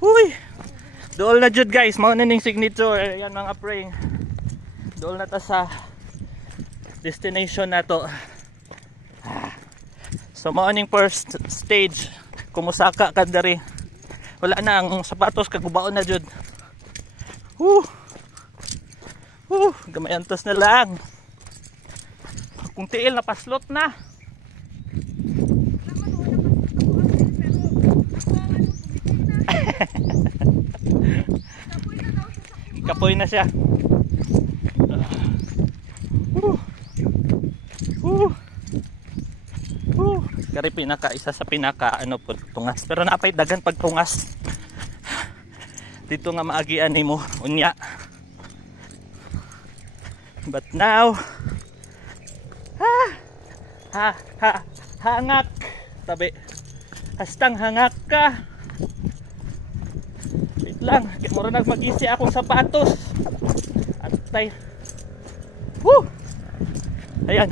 Huy! Dool na jud guys, mao na ning signature. Ayan mga praying. Dool na ta sa destination na to. So mao ning first stage. Kumusaka ka dari. Wala na ang sapatos kagubaon na jud. Gamayantos na lang. Kung tiil na paslot na. Kapoy na siya. Kari pinaka isa sa pinaka ano po tungas. Pero napay dagan pag tungas. Dito nga maagian nimo unya. But now hangak tabi. Hastang hangak ka. Wait lang, mura nagmag-isi akong sapatos. Atay. Ayan.